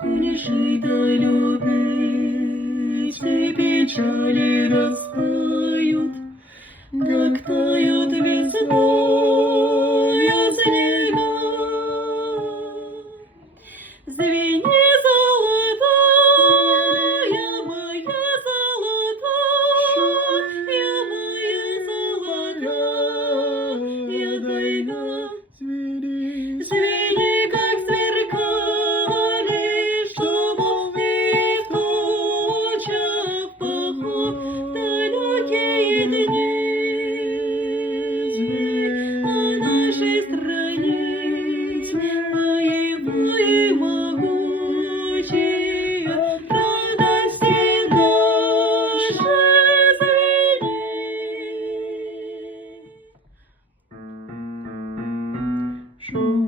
Кулеши да любить, и печали растают, да тают весною снега. Звени, золотая моя золотая, моя золотая тайга. Звени, как сверкали, шумом из тучах поход, далекие дни. О нашей стране, воевой могучие, радости нашей звени. Шум,